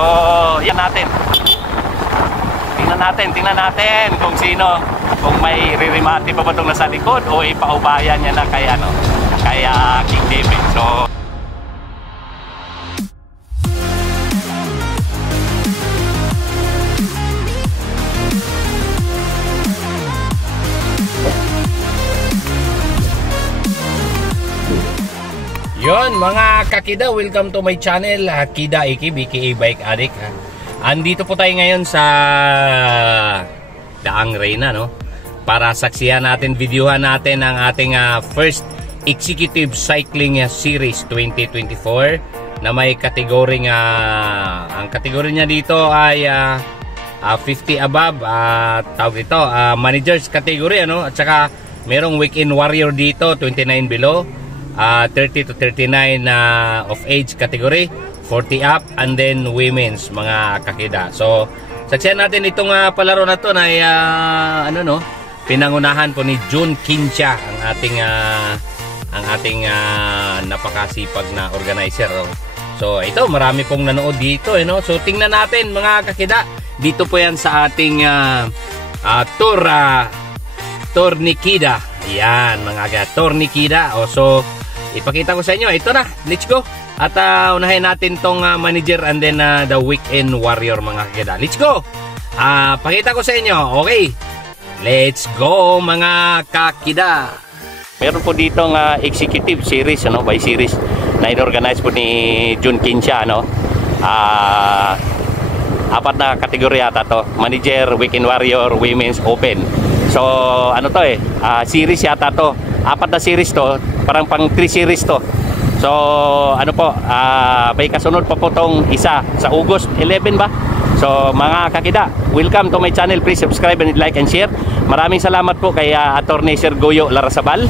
So, yan natin. Tingnan natin kung sino, kung may ririmati pa ba itong nasa likod o ipaubayan niya na kay King David. So, yon mga kakida, welcome to my channel, Kida Ikib, aka Bike Addict. Andito po tayo ngayon sa Daang Reyna, no? Para saksihan natin, videohan natin ang ating first Executive Cycling Series 2024 na may kategoring, ang kategory niya dito ay 50 above, tawag ito, managers category, ano? At saka merong weekend warrior dito, 29 below. 30 to 39 of age category, 40 up, and then women's, mga kakida. So, saksihan natin itong palaro na to na pinangunahan po ni June Kincha, ang ating napakasipag na organizer. So, ito, marami pong nanood dito, no? So, tingnan natin mga kakida. Dito po yan sa ating Tour ni Kida. Yan, mga kakida, Tour ni Kida. So, ipakita ko sa inyo. Ito na, let's go. At unahin natin tong manager and then the weekend warrior, mga kakida. Let's go. Pakita ko sa inyo. Okay, let's go mga kakida. Meron po dito ng executive series, ano, by series na inorganize po ni June Kincha, no? Apat na kategorya yata to. Manager, weekend warrior, women's, open. So ano to series yata to. Apat na series to, parang pang 3 series to. So ano po, may kasunod pa po tong isa sa August 11 ba? So mga kakida, welcome to my channel. Please subscribe and like and share. Maraming salamat po kay Attorney Sir Goyo Larrazabal,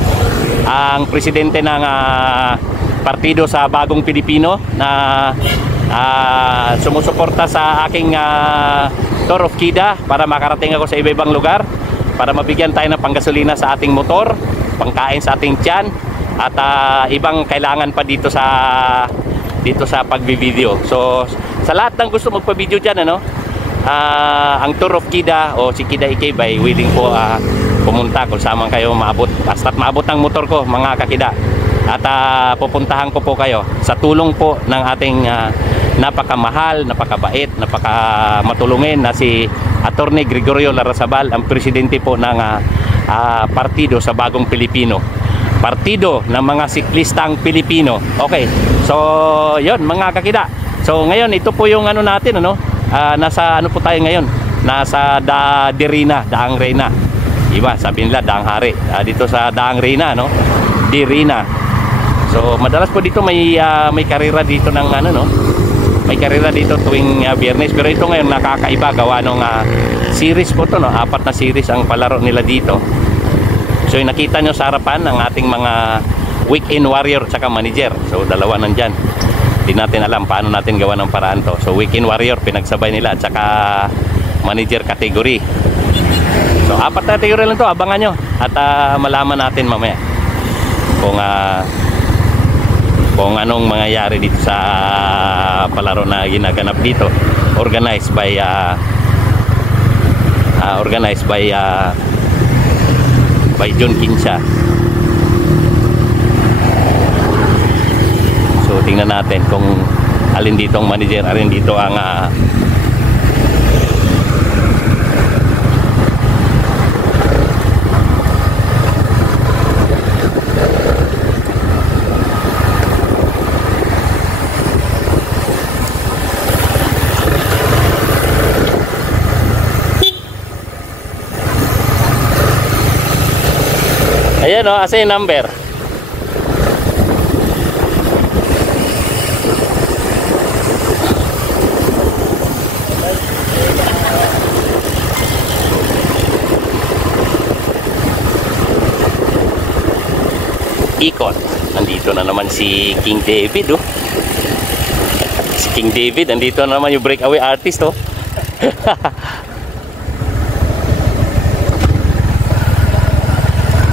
ang presidente ng partido sa Bagong Pilipino, na sumusuporta sa aking Tour of Kida para makarating ako sa iba-ibang lugar, para mabigyan tayo ng panggasolina sa ating motor, pangkain sa ating tiyan, at ibang kailangan pa dito sa pagbi-video. So sa lahat ng gusto magpa-video diyan, ano, ang Tour of Kida o si Kida Ikib ay willing po pumunta kung saan kayo maabot, basta't maabot ng motor ko, mga kakida. At pupuntahan ko po kayo sa tulong po ng ating napakamahal, napakabait, napakamatulungin na si Attorney Gregorio Larrazabal, ang presidente po ng partido sa Bagong Pilipino, partido ng mga siklistang Pilipino. Okay, so yon mga kakida. So ngayon ito po yung ano natin, ano, nasa ano po tayo ngayon, nasa Daang Reyna, iba sabi nila Daang Hari, dito sa Daang Reyna, no, Dirina. So madalas po dito may karera dito ng ano, no, may karera dito tuwing Biyernes, pero ito ngayon nakakaiba gawa nung series po to, no, 4 na series ang palaro nila dito. So yung nakita nyo sa harapan ng ating mga weekend warrior at saka manager, so dalawa nandyan. Hindi natin alam paano natin gawa ng paraan to. So weekend warrior pinagsabay nila at saka manager category. So 4 na category lang to, abangan nyo at malaman natin mamaya kung anong mangyayari dito sa palaro na ginaganap dito, organized by June Kincha. So tingnan natin kung alin dito ang manager, alin dito ang ayan, o, asa yung number? Ikot. Nandito na naman si King David, oh. Si King David, nandito na naman yung breakaway artist, oh.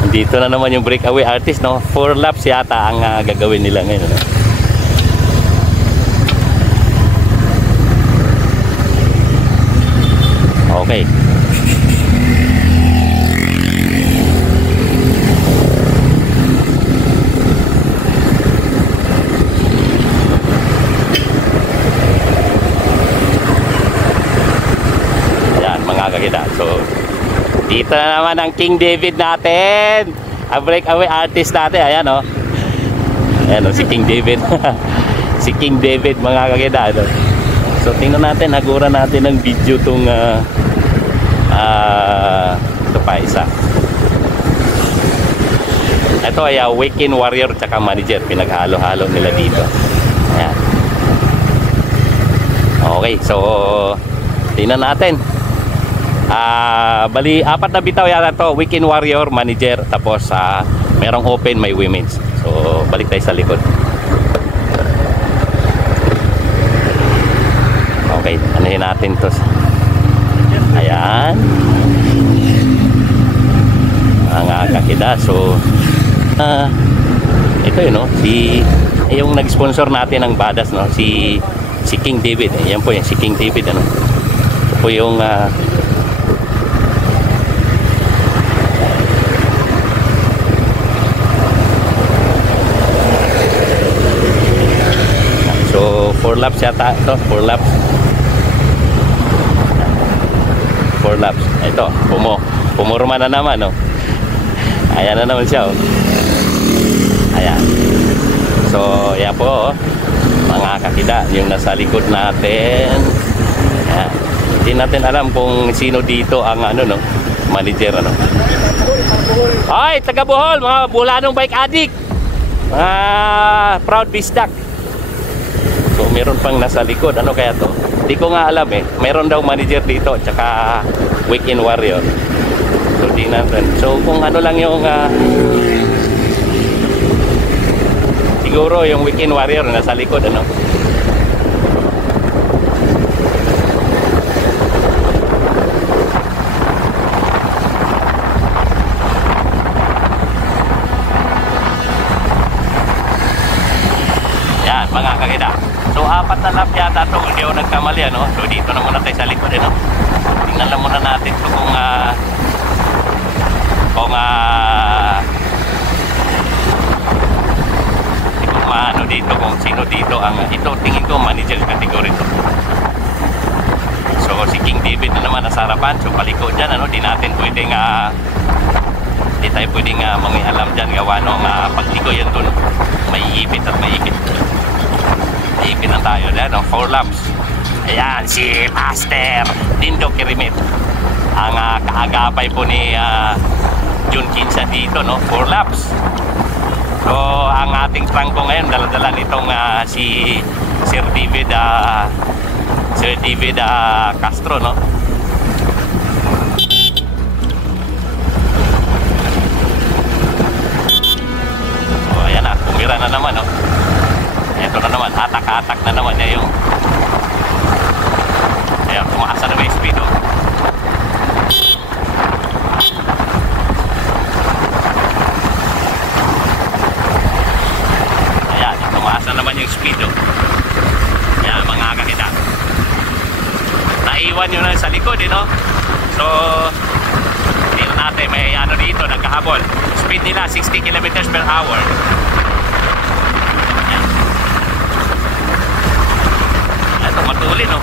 Dito na naman yung breakaway artist, no? 4 laps yata ang gagawin nila ngayon, no? Okay. Ayan, mga kakita. So, dito na naman ang King David natin. Ang breakaway artist natin. Ayan, oh. Ayan, oh, si King David. Si King David, mga kakita. Ano? So, tingnan natin. Haguran natin ng video itong ito pa, isa. Ito ay weekend warrior tsaka manager. Pinaghalo-halo nila dito. Ayan. Okay, so tingnan natin. Bali, 4 na bitaw yata to. Weekend warrior, manager. Tapos merong open, may women's. So, balik tayo sa likod. Okay, anahin natin to. Ayan. Mga kakida. So, ito yun, no? Yung nag-sponsor natin ng Badas, no? Si King David. Ayan po yan, si King David, ano? Ito po yung so 4 laps yata ito, 4 laps. 4 laps. Ito, pumurma na naman, no? Ayan na naman siya, oh. Ayan. So, yan po, oh. Mga kakida, yung nasa likod natin. Ayan. Hindi natin alam kung sino dito ang no, manager, ano. Ay, taga Bohol, mga Bulanong bike addict. Mga proud bisdak. So, meron pang nasa likod. Ano kaya to? Hindi ko nga alam, eh. Meron daw manager dito, tsaka weekend warrior. So, di natin. So, kung ano lang yung siguro yung weekend warrior nasa likod, ano. Yan, mga kakida. So, 4 na lap yata ito. Hindi ako nagkamali, ano. So, dito na muna tayo sa likod, ano. Tingnan lang muna natin ito kung ano dito, kung sino dito ang ito, tingin ko manager category to. So si King David na naman nasa harapan, so palikod dyan, ano, di natin pwedeng di tayo pwedeng mangialam dyan, gawa nung pagliko yan dun, may ipit at may ipit na tayo dyan, no? 4 laps. Ayan, si Master Dindo Kirimit, ang kaagapay po ni June Kinsa dito, no? 4 laps. So, ang ating trangko ngayon, dala-dala nitong si Sir David Castro, no? So, ayan na, pumira na naman, no? Ito na naman, atak-atak na naman niya yung ayan, tumaasa na may speed, no? Tumaasa naman yung speed, oh. Yan, mga kakita. Naiwan yun sa likod, no? So, tingnan natin, may ano dito, nagkahabol. Speed nila, 60 kilometers per hour. Yan. Ito, matulin, no?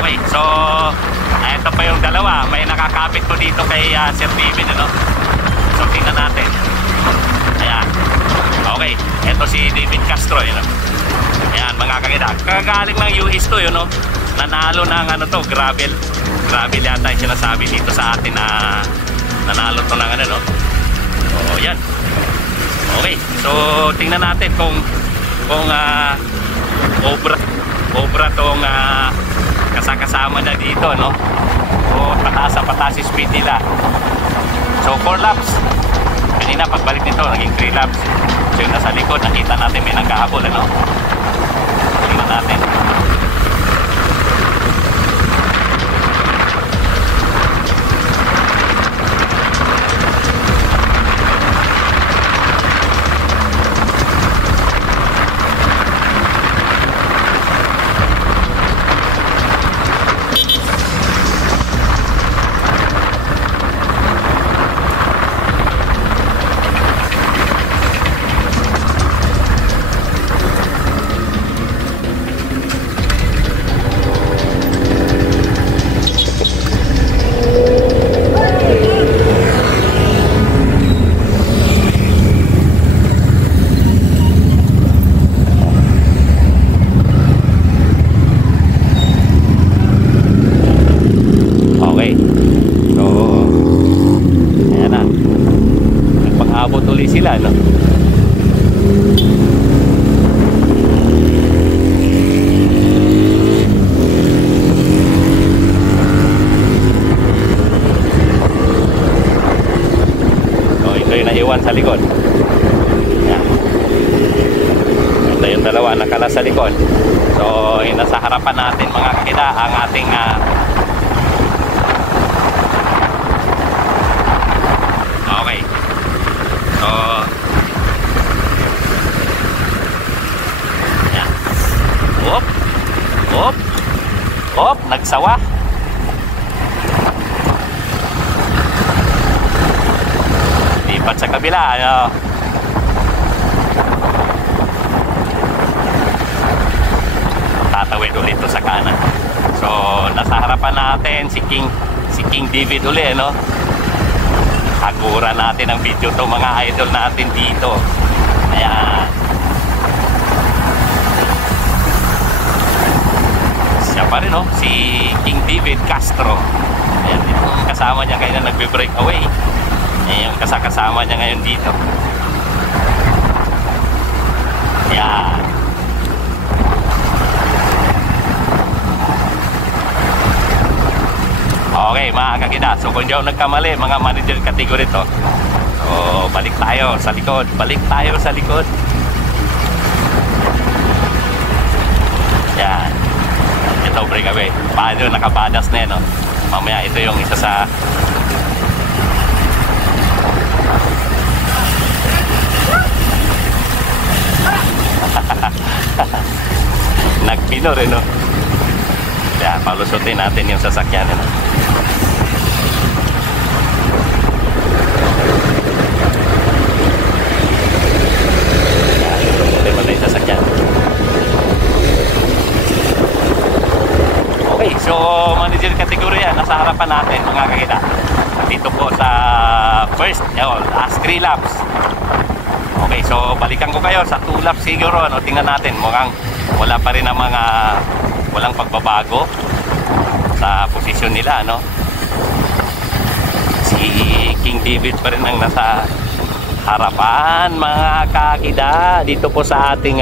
Okay, so, ito pa yung dalawa. May nakakapit po dito kay Sir David, ano? So, tingnan natin. Ayan. Okay. Ito si David Castro, yun. Ayan, mga kakita. Kagaling ng US to, yun, no? Nanalo ng ano to, gravel. Gravel yata yung sinasabi dito sa atin na nanalo to ng ano, no? So, yan. Okay. So, tingnan natin kung obra tong kasama na dito, no? So, pataas yung speed nila. So, 4 laps. Kanina pagbalik nito, naging 3 laps. So yung nasa likod, nakita natin may nagkahabol, ano? Tingnan natin. likod. Yan. Ito yung dalawa nakala sa likod. So nasa harapan natin mga kakida ang ating okay. So yan. Hop. Hop. Hop, nagsawa. Lipat sa kabila, ano. Tatawid ulit to sa kanan. So, nasa harapan natin si King David ulit, no. Hagura natin ang video to mga idol natin dito. Ayan. Siya pa rin, no? Si King David Castro. Ayan, yung kasama niya ngayon na nagbe-break away. Ayan, yung kasama niya ngayon dito. Ayan. Okay, mga kakida. So, kung di ako nagkamali, mga manager category to. So, balik tayo sa likod. Balik tayo sa likod. Ayan. Ito, break away. Paano, nakabadas na yan, no? Mamaya, ito yung isa sa nagpino rin, no? Kaya, palusutin natin yung sasakyan, no? Palusutin mo na yung sasakyan. Okay, so manager category yan, nasa harapan natin mga kakita. Dito po sa first, last 3 laps. Okay, so balikan ko kayo sa 2 laps siguro, no? Tingnan natin, mukhang wala pa rin ang mga walang pagbabago sa posisyon nila, no? Si King David pa rin ang nasa harapan mga kakida dito po sa ating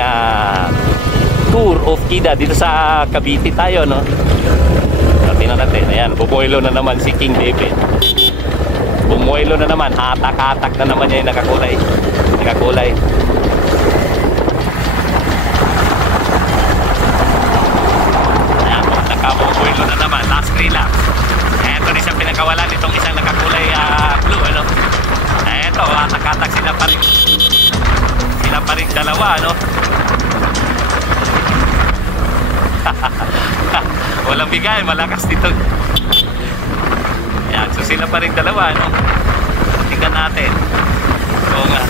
tour of Kida dito sa Cavite tayo, no? Tingnan natin, ayan, bubuelo na naman si King David. Bumuelo na naman, hatak-hatak na naman niya yung nakakulay. Ayan, nakabubuelo na naman, last 3 laps. Eto rin siyang pinakawalan itong isang nakakulay blue, ano? Eto, hatak-hatak sila pa rin dalawa, no? Walang bigay, malakas dito. Yan, so sila pa rin dalawa, no? Tingnan natin. So nga,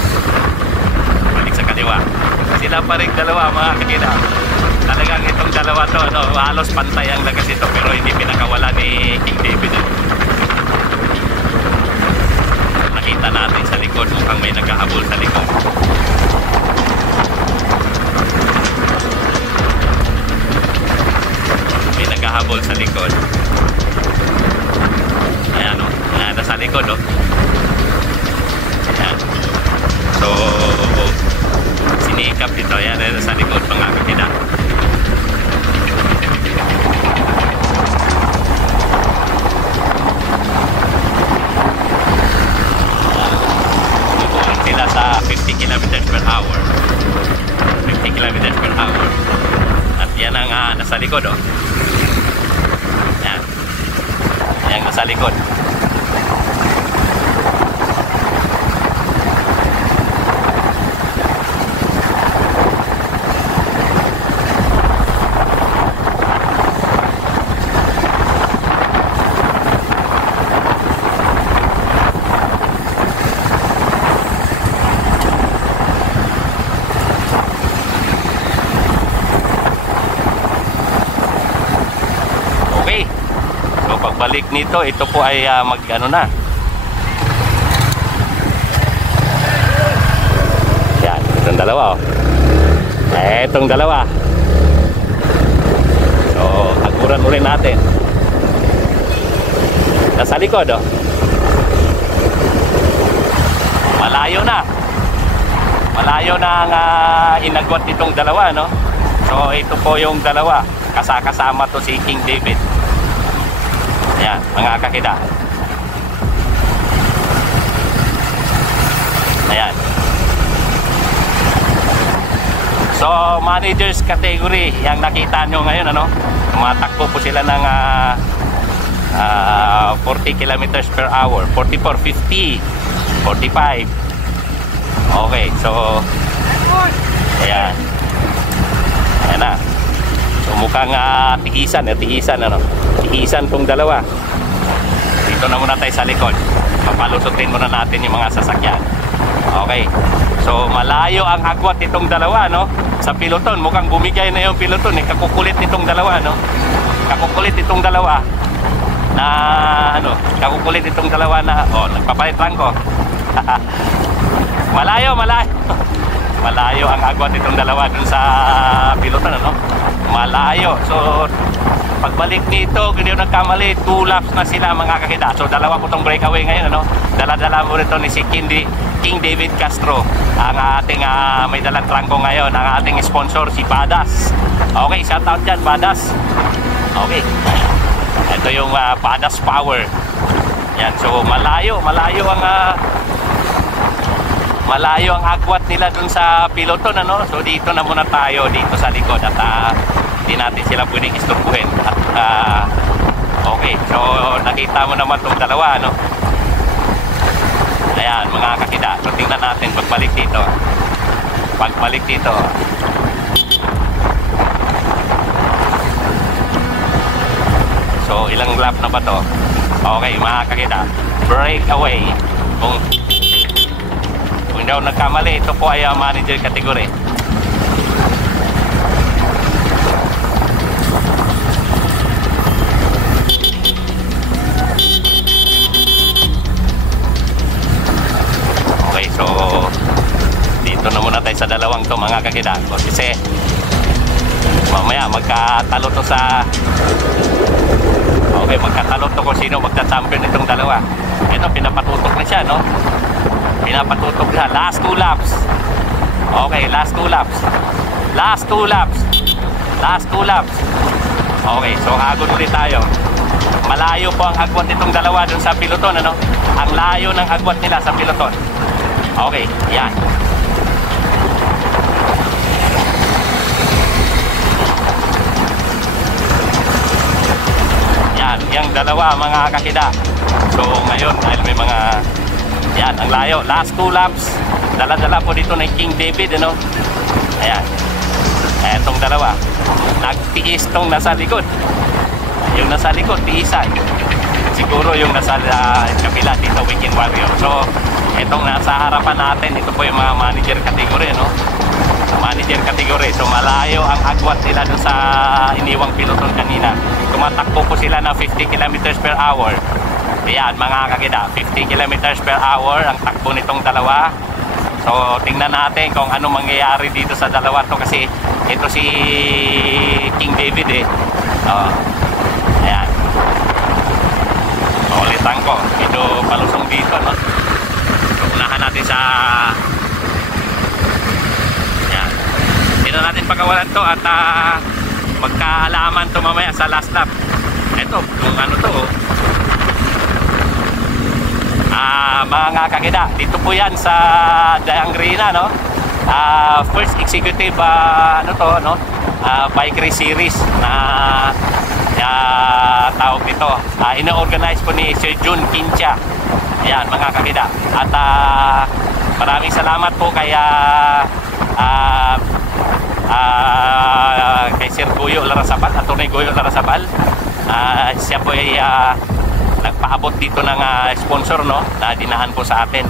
balik sa kaliwa. Sila pa rin dalawa, mga kakita. Talagang itong dalawa to, no? Halos pantay ang lagas ito, pero hindi pinakawala ni King David. Nakita natin sa likod, mukhang may nagkahabol sa likod. Naghahabol sa likod. Ayan, o. Ayan, nasa likod, o. Ayan. So, sinikap dito. Ayan, nasa likod, mga kakita. Bubuhan sila sa 50 kilometers per hour. 50 kilometers per hour. At yan ang nasa likod, o. Yang nasa likod. Pagbalik nito, ito po ay mag-ano na. Yan, itong dalawa, oh. Itong dalawa. So, haguran ulit natin. Nasa likod, oh. Malayo na. Malayo na ang inagwat nitong dalawa, no? So, ito po yung dalawa. Kasama to si King David. Ayan, mga kakida. Ayan. So, managers category, yung nakita nyo ngayon, ano, tumatakbo po sila ng 40 kilometers per hour, 44, 50, 45. Okay, so, ayan. Ayan na. So, mukhang tigisan, ano, tigisan tong dalawa. Dito na muna tayo sa likod. Papalusutin muna natin yung mga sasakyan. Okay. So, malayo ang agwat itong dalawa, no? Sa piloton, mukhang bumigay na yung piloton, eh. Kakukulit itong dalawa, no? Kakukulit itong dalawa na, ano, kakukulit itong dalawa na, oh, nagpapalit lang ko. Malayo. Malayo ang agwat itong dalawa dun sa piloton, ano? Malayo. So, pagbalik nito, hindi yung nagkamali, 2 laps na sila, mga kakida. So, dalawa po itong breakaway ngayon, ano? Dala-dala mo rito ni si King David Castro, ang ating may dalang trangko ngayon, ang ating sponsor, si Badas. Okay, shout out dyan, Badas. Okay. Ito yung Badas Power. Yan, so malayo ang agwat nila dun sa piloton, ano? So dito na muna tayo, dito sa likod, at hindi natin sila pwedeng isturbuhin. At okay, so nakita mo naman itong dalawa, ano? Ayan, mga kakida. So tingnan natin pagbalik dito. So ilang lap na ba to? Okay, mga kakida, breakaway. Kung hindi ako nagkamali, ito po ay manager category. Okay, so dito na muna tayo sa dalawang to, mga kakida. Kasi mamaya magkatalo to sa, okay, magkatalo to kung sino magta-champion itong dalawa. Ito, pinapatutok na siya, no? Pinapatutok na. Last 2 laps. Okay, last 2 laps. Okay, so agad ulit tayo. Malayo po ang agwat nitong dalawa dun sa piloton, ano? Ang layo ng agwat nila sa piloton. Okay, yan. Yan, yung dalawa, mga kakida. So ngayon, dahil may mga, yan, ang layo. Last 2 laps. Dala-dala po dito ng King David, ano? Ayan. Etong dalawa. Nagtiis tong nasa likod. Yung nasa likod, tiisan. Siguro yung nasa kabila dito, Weekend Warrior. So, itong nasa harapan natin, ito po yung mga manager category, no? Manager category. So, malayo ang agwat nila dun sa iniwang piloton kanina. Tumatakbo po sila na 50 kilometers per hour. Ayan, mga kakida, 50 kilometers per hour ang takbo nitong dalawa. So, tingnan natin kung ano mangyayari dito sa dalawa to, kasi ito si King David, eh. Ayan. So, ulitan ko. Medyo palusong dito, no? So, unahan natin sa, ayan. Hindi na natin pagawalan to at magkaalaman to mamaya sa last lap. Ito, kung ano to, mga kakida, dito po yan sa Dayangrina, no? First executive ano to, no? Bike race series na tawag dito. Ino-organize po ni Sir Jun Kincha. Ayan, mga kakida. At maraming salamat po kay Sir Goyo Larasabal, Atty. Goyo Larasabal. Siya po ay nagpaabot dito ng sponsor, no, na dinahan po sa atin,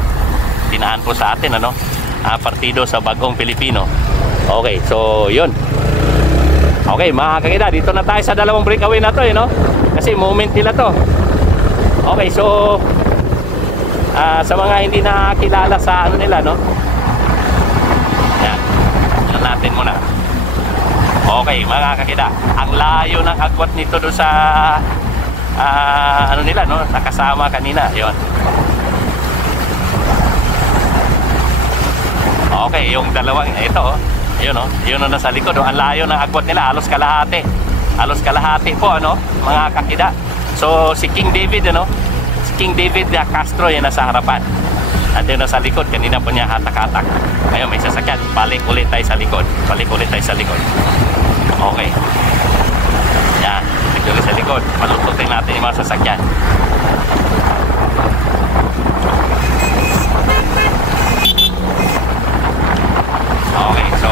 ano, partido sa Bagong Pilipino. Okay, so yun. Okay, mga kakida, dito na tayo sa dalawang breakaway na to, no, kasi moment nila to. Okay, so sa mga hindi nakakilala sa ano nila, no, yan, natin muna. Okay, mga kakida, ang layo ng agwat nito do sa ano nila, no, nakasama kanina, yon. Okay, yung dalawang ito, yun, no, yun na nasa likod, ang layo ng agwat nila, halos kalahati po, ano, mga kakida. So si King David, ano, si King David Castro yan nasa harapan. At yun na sa likod, kanina po niya hatak-hatak. Ngayon may sasakyan, balik ulit tayo sa likod. Balik ulit tayo sa likod. Okay. Yan, balik ulit sa likod. Palututin natin yung mga sasakyan. Okay, so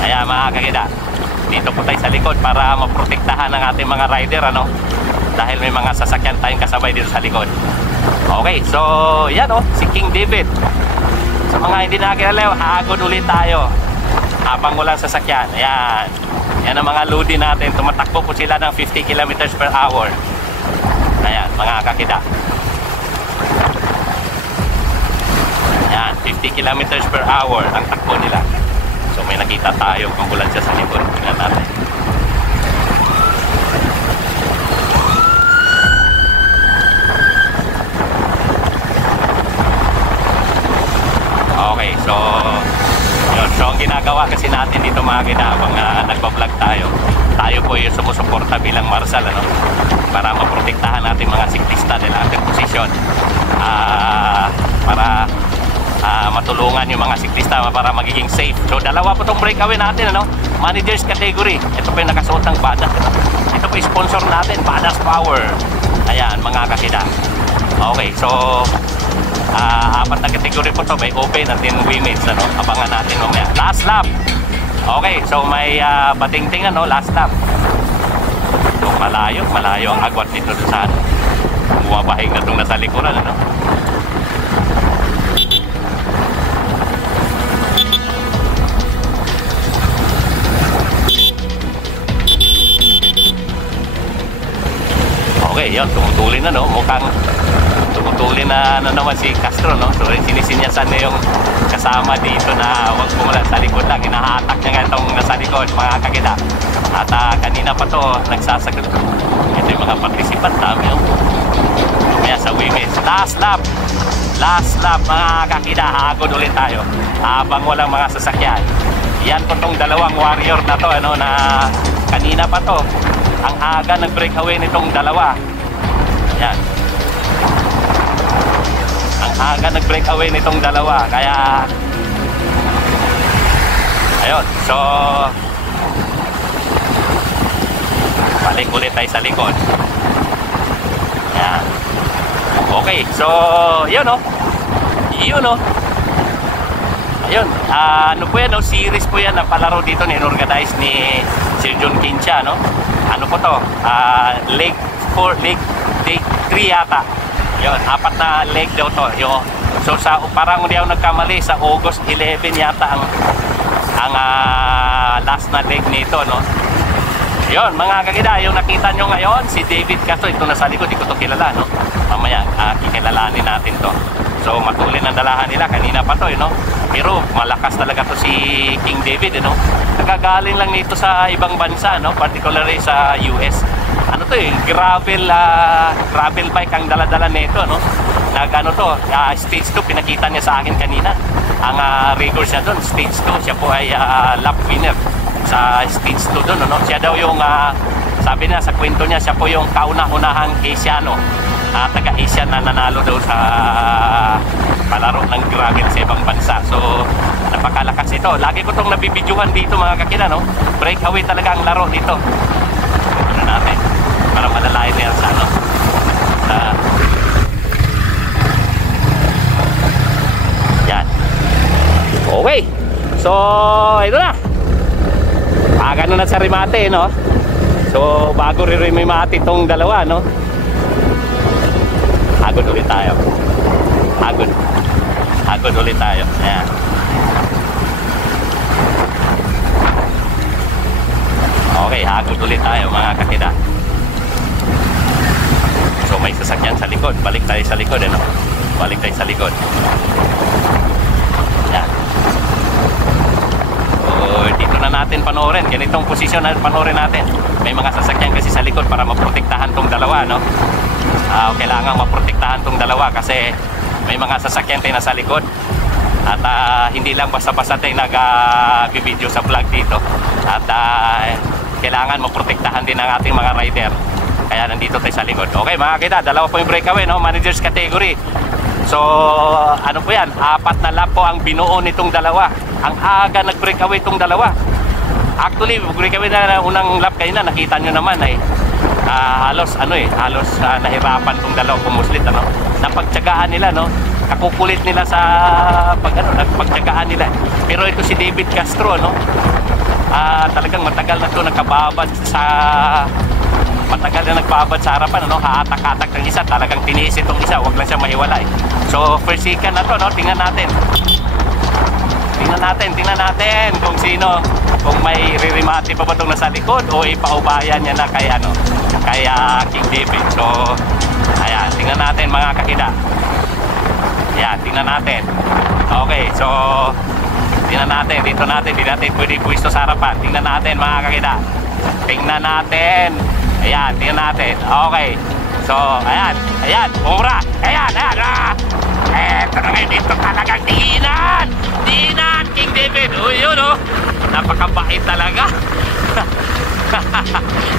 kaya mga kakida, dito po tayo sa likod para maprotektahan ang ating mga rider, ano, dahil may mga sasakyan tayong kasabay dito sa likod. Okay, so yan si King David. Sa mga hindi nakakilala, hagod ulit tayo habang walang sasakyan. Ayan, yan ang mga lodi natin. Tumatakbo po sila ng 50 kilometers per hour. Ayan mga kakida, yan, 50 kilometers per hour ang takbo nila. So may nakita tayo ambulansya sa likod. Tingnan natin. Okay, so yun. So ang ginagawa kasi natin dito mga ginawang nagbablog tayo. Tayo po yung sumusuporta bilang marshal, ano, para maprotektahan natin mga siklista nila ating posisyon. Para matulungan yung mga siklista para magiging safe. So dalawa po itong breakaway natin, ano, managers category. Ito po yung nakasuot ng Badass, ano? Ito po yung sponsor natin, Badass Power. Ayan mga kakida. Okay, so apat na category po to, may open at then women's, ano. Abangan natin mamaya. Last lap. Okay, so may batingting, ano, last lap. So malayo ang agwat dito sa bumabahing na itong nasa likuran, ano. Okay, yun, tumutulin na, no? Mukhang tumutulin na naman si Castro, no? So sinisinyasan niya yung kasama dito na huwag pumala sa likod lang. Hinahatak niya nga itong nasa likod, mga kakida. At kanina pa to nagsasagot. Ito yung mga participant, dami, no? Mamaya sa women's. Last lap mga kakida. Hagod ulit tayo habang walang mga sasakyan. Yan po tong dalawang warrior na to, ano, na kanina pa to. Ang aga nag-breakaway nitong dalawa. Yan. Ang aga nag-breakaway nitong dalawa. Kaya ayun. So balik ulit tayo sa likod. Yan. Okay. So yun, no. Yun, no. Ayun. Ano po yan, no? Series po yan na palaro dito ni organize ni Sir John Kincha, no? Ano po to? Leg 4, leg 3 yata. Yun, apat na leg daw to. Yun. So sa parang hindi ako nagkamali, sa August 11 yata ang last na leg nito, no. Yun, mga kakida, yung nakita nyo ngayon si David Castro, ito nasa likod, di ko to kilala, no. Mamaya kikilalanin natin to. So matulin ang dalahan nila kanina pa to, no. Pero malakas talaga to si King David, no. Nagagaling lang nito sa ibang bansa, no, particularly sa US. Ano to, gravel bike ang dala-dala nito, no. Nagano to, stage 2 pinakita niya sa akin kanina. Ang records niya doon, stage 2, siya po ay lap winner sa stage 2 doon, no. Siya daw yung sabi niya sa kwento niya, siya po yung kauna-unahang Asiano, taga-Asia na nanalo daw sa palaro ng gravel sa ibang bansa. So napakalakas ito. Lagi ko itong nabibidyohan dito mga kakina, no. Breakaway talaga ang laro dito. Ano natin para malalayan niya sa ano, yan. Okay, so ito na, agano na sa remate, no. So bago rin-remate itong dalawa, no, hagod ulit tayo. Hagod ulit tayo. Ayan. Okay, hagod ulit tayo mga kakida. So may sasakyan sa likod. Balik tayo sa likod, ano? Balik tayo sa likod. Ayan. So dito na natin panoorin. Ganitong posisyon na panoorin natin. May mga sasakyan kasi sa likod para maprotektahan tong dalawa, no? Kailangan maprotektahan tong dalawa kasi may mga sasakyan tayo nasa likod. At hindi lang basta-basta tayo nag-video sa vlog dito. At kailangan maprotektahan din ang ating mga rider. Kaya nandito tayo sa likod. Okay mga kita, dalawa po yung breakaway, no? Managers category. So, ano po yan? 4 na lap po ang binuo nitong dalawa. Ang aga nag-breakaway itong dalawa. Actually, breakaway na unang lap kayo na, nakita nyo naman ay halos nahirapan itong dalawang pumuslit, ano? Napagtyagaan nila, no? Kakukulit nila sa nagpagtyagaan nila. Pero ito si David Castro, no? Talagang matagal na ito nagbabad sa harapan, ano? Haatak-hatak ng isa, talagang tiniis itong isa, wag lang siya mahiwalay. So first second na to, no? Tingnan natin kung sino, kung may ririmati pa ba itong nasa likod o ipaubayan niya na kay King David. So ayan, tingnan natin mga kakida. Ayan, tingnan natin. Okay, so tingnan natin, dito natin, hindi natin pwede pwisto sa harapan. Tingnan natin mga kakida. Tingnan natin. Ayan, tingnan natin. Okay. So, ayan, pumura. Ayan. Eto na ngayon, dito talagang diinan, King David. Uy, yun, oh. Napakabait talaga.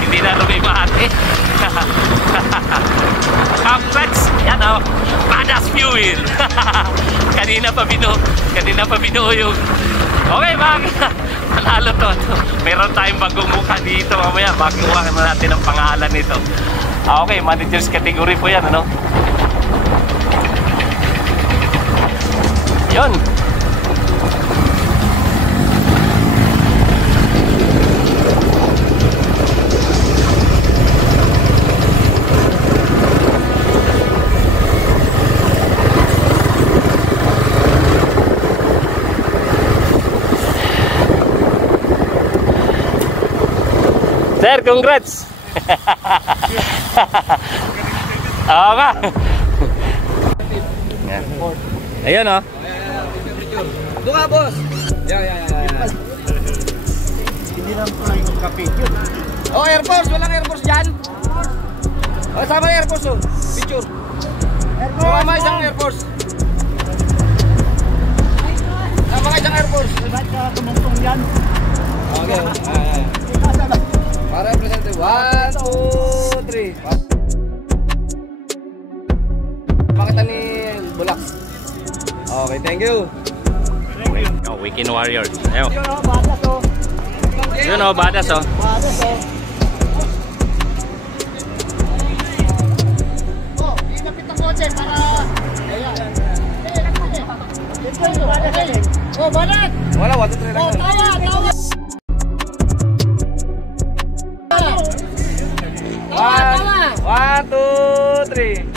Hindi na lumimati. Complex. Yan, oh. Badass fuel. Kanina pa binuo yung... Okay, manalo to. Meron tayong bagong mukha dito. Mamaya, makuha natin ang pangalan nito. Okay, managers category po yan, ano? Yun. Sir, congrats! Oo nga. Ayun, oh. Doon nga, boss. Yeah. Hindi lang pala yung kapit yun. Oh, Air Force. Walang Air Force dyan. Oh, sama Air Force, oh. Picture. Sama isang Air Force. Sama isang Air Force. Ba't ka tumungtong yan? Okay. Para representative. 1, 2, 3. Pakita ni Bulak. Okay, thank you. Oh, Weekend Warriors. Ayun. Yun o, badas o. Yun, oh, badass, oh. Badas o. Oh, inapit ang kotse para... Ayan. Ito yung badas eh. Oh, balat! Wala, 1, 2, 3 lang. Oh, tawa! 1, 2, 3.